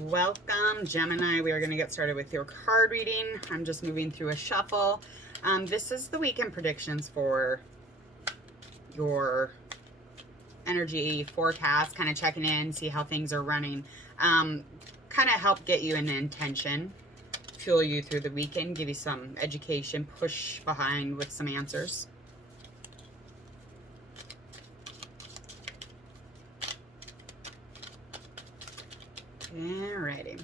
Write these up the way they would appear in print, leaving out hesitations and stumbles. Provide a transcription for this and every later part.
Welcome, Gemini. We are going to get started with your card reading. I'm just moving through a shuffle. This is the weekend predictions for your energy forecast, kind of checking in, see how things are running. Kind of help get you an intention, fuel you through the weekend, give you some education, push behind with some answers. Alrighty.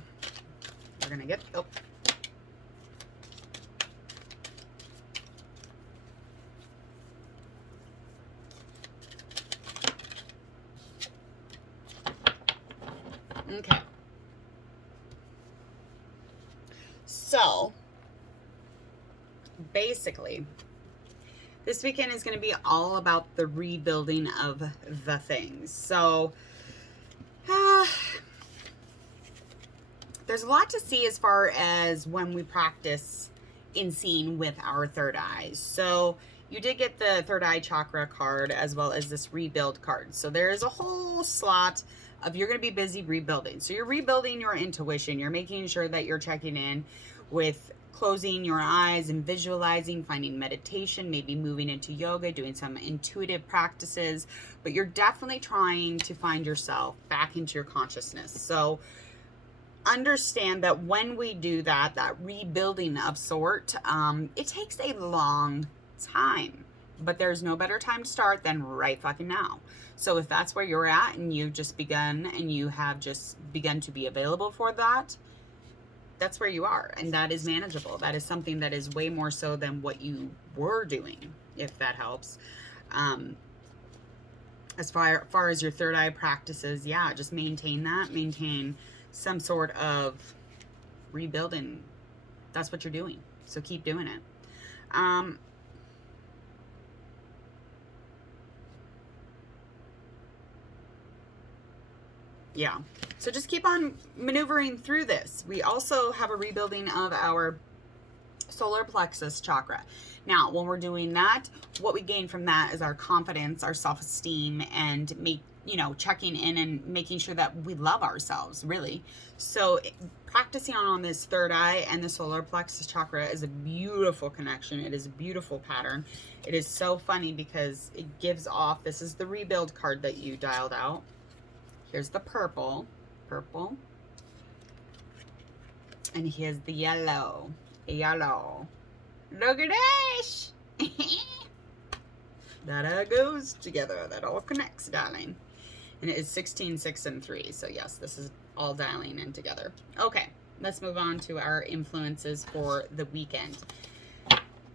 We're going to get... Oh. Okay. So, basically, this weekend is going to be all about the rebuilding of the things. So, there's a lot to see as far as when we practice in seeing with our third eyes. So you did get the third eye chakra card as well as this rebuild card. So there is a whole slot of you're going to be busy rebuilding. So you're rebuilding your intuition. You're making sure that you're checking in with closing your eyes and visualizing, finding meditation, maybe moving into yoga, doing some intuitive practices. But you're definitely trying to find yourself back into your consciousness. So understand that when we do that rebuilding of sort, it takes a long time, but there's no better time to start than right fucking now. So if that's where you're at and you've just begun and you have just begun to be available for that, that's where you are, and that is manageable. That is something that is way more so than what you were doing, if that helps. As far as your third eye practices, yeah, just maintain some sort of rebuilding. That's what you're doing. So keep doing it. Yeah. So just keep on maneuvering through this. We also have a rebuilding of our solar plexus chakra. Now, when we're doing that, what we gain from that is our confidence, our self-esteem, and checking in and making sure that we love ourselves, really. So practicing on this third eye and the solar plexus chakra is a beautiful connection. It is a beautiful pattern. It is so funny because it gives off, this is the rebuild card that you dialed out. Here's the purple. And here's the yellow. Look at this. That goes together. That all connects, darling. And it is 16, 6, and 3. So yes, this is all dialing in together. Okay, let's move on to our influences for the weekend.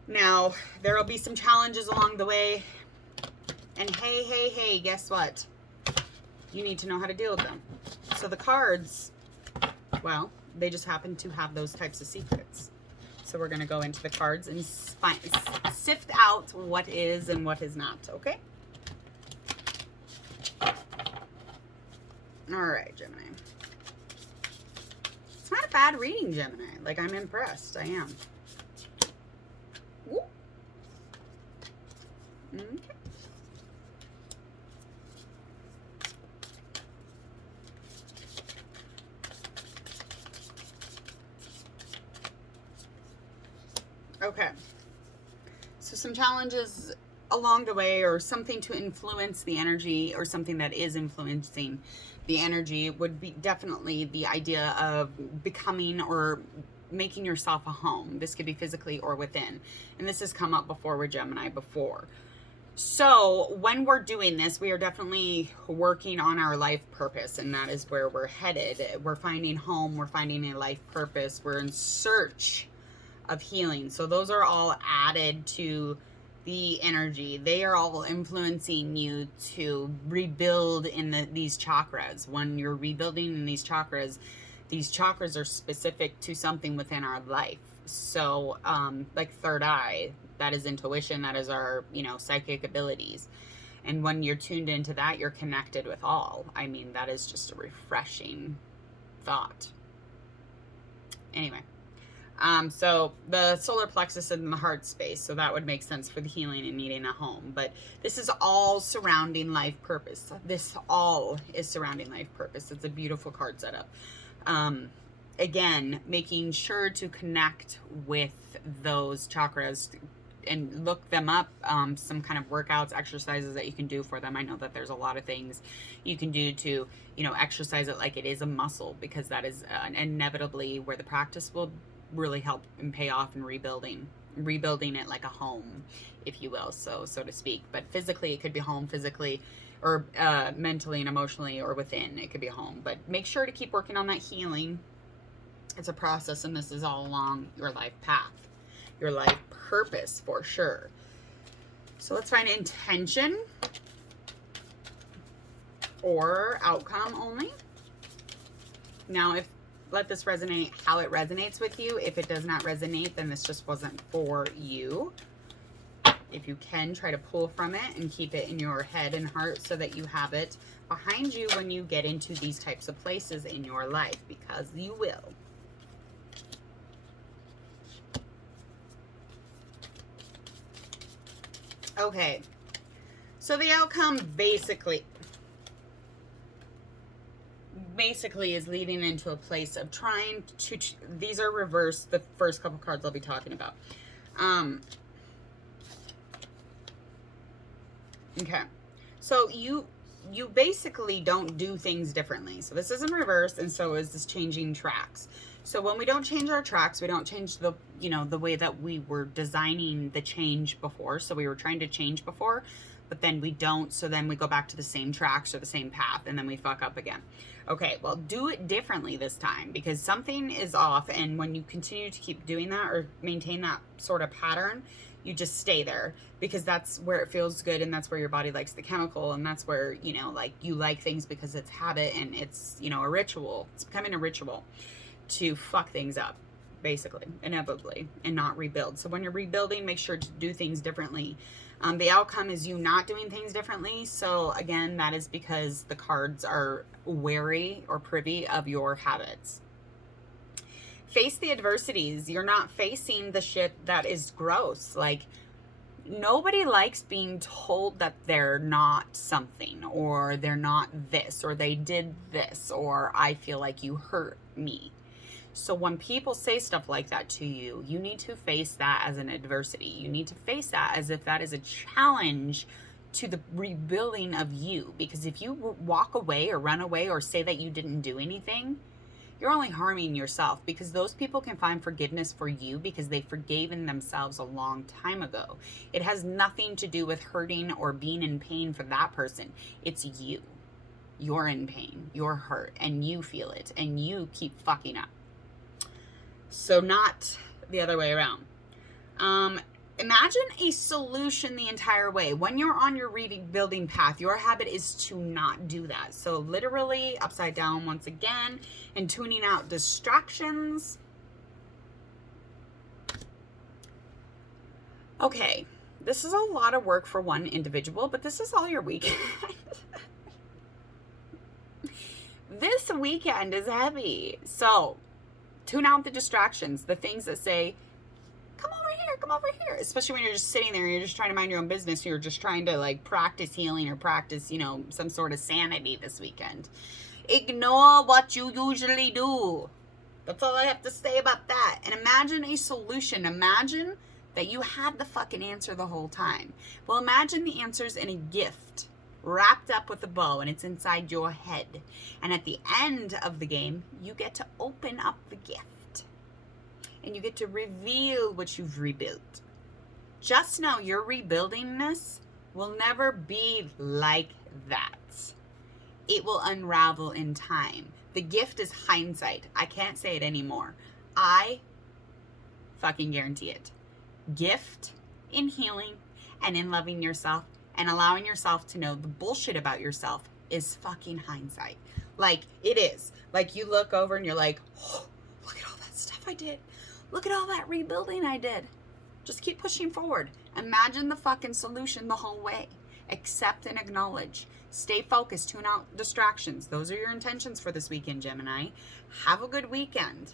Now, there will be some challenges along the way. And hey, guess what? You need to know how to deal with them. So the cards, well, they just happen to have those types of secrets. So we're going to go into the cards and sift out what is and what is not, okay? All right, Gemini. It's not a bad reading, Gemini. Like, I'm impressed. I am. Woo. Okay. Okay, so some challenges along the way, or something to influence the energy, or something that is influencing the energy, would be definitely the idea of becoming or making yourself a home. This could be physically or within, and this has come up before with Gemini before. So when we're doing this, we are definitely working on our life purpose, and that is where we're headed. We're finding home, we're finding a life purpose, we're in search of healing. So those are all added to the energy. They are all influencing you to rebuild in these chakras. When you're rebuilding in these chakras are specific to something within our life. So like third eye, that is intuition, that is our psychic abilities. And when you're tuned into that, you're connected with all. I mean, that is just a refreshing thought. Anyway, so the solar plexus in the heart space, so that would make sense for the healing and needing a home. But this is all surrounding life purpose. This all is surrounding life purpose. It's a beautiful card setup. Again, making sure to connect with those chakras and look them up, some kind of workouts, exercises that you can do for them. I know that there's a lot of things you can do to, exercise it like it is a muscle, because that is inevitably where the practice will really help and pay off in rebuilding it like a home, if you will, so to speak. But physically, it could be home physically, or mentally and emotionally, or within, it could be home. But make sure to keep working on that healing. It's a process, and this is all along your life path, your life purpose, for sure. So let's find intention or outcome only. Now, let this resonate how it resonates with you. If it does not resonate, then this just wasn't for you. If you can, try to pull from it and keep it in your head and heart so that you have it behind you when you get into these types of places in your life, because you will. Okay, so the outcome basically is leading into a place of trying to, these are reversed, the first couple cards I'll be talking about. Okay, so you basically don't do things differently. So this is in reverse, and so is this changing tracks. So when we don't change our tracks, we don't change the, the way that we were designing the change before. So we were trying to change before, but then we don't. So then we go back to the same tracks or the same path, and then we fuck up again. Okay, well, do it differently this time, because something is off. And when you continue to keep doing that or maintain that sort of pattern, you just stay there, because that's where it feels good, and that's where your body likes the chemical, and that's where, like, you like things because it's habit, and it's, a ritual. It's becoming a ritual to fuck things up, basically, inevitably, and not rebuild. So when you're rebuilding, make sure to do things differently. The outcome is you not doing things differently. So again, that is because the cards are wary or privy of your habits. Face the adversities. You're not facing the shit that is gross. Like, nobody likes being told that they're not something, or they're not this, or they did this, or I feel like you hurt me. So when people say stuff like that to you, you need to face that as an adversity. You need to face that as if that is a challenge to the rebuilding of you. Because if you walk away or run away or say that you didn't do anything, you're only harming yourself, because those people can find forgiveness for you because they forgiven themselves a long time ago. It has nothing to do with hurting or being in pain for that person. It's you. You're in pain, you're hurt, and you feel it, and you keep fucking up. So not the other way around. Imagine a solution the entire way. When you're on your rebuilding path, your habit is to not do that. So literally upside down once again, and tuning out distractions. Okay, this is a lot of work for one individual, but this is all your weekend. This weekend is heavy. So tune out the distractions, the things that say, come over here, especially when you're just sitting there and you're just trying to mind your own business. You're just trying to, like, practice healing or practice, some sort of sanity this weekend. Ignore what you usually do. That's all I have to say about that. And imagine a solution. Imagine that you had the fucking answer the whole time. Well, imagine the answer's in a gift wrapped up with a bow, and it's inside your head. And at the end of the game, you get to open up the gift, and you get to reveal what you've rebuilt. Just know your rebuilding this will never be like that. It will unravel in time. The gift is hindsight. I can't say it anymore. I fucking guarantee it. Gift in healing and in loving yourself and allowing yourself to know the bullshit about yourself is fucking hindsight. Like, it is. Like, you look over and you're like, oh, look at all that stuff I did. Look at all that rebuilding I did. Just keep pushing forward. Imagine the fucking solution the whole way. Accept and acknowledge. Stay focused. Tune out distractions. Those are your intentions for this weekend, Gemini. Have a good weekend.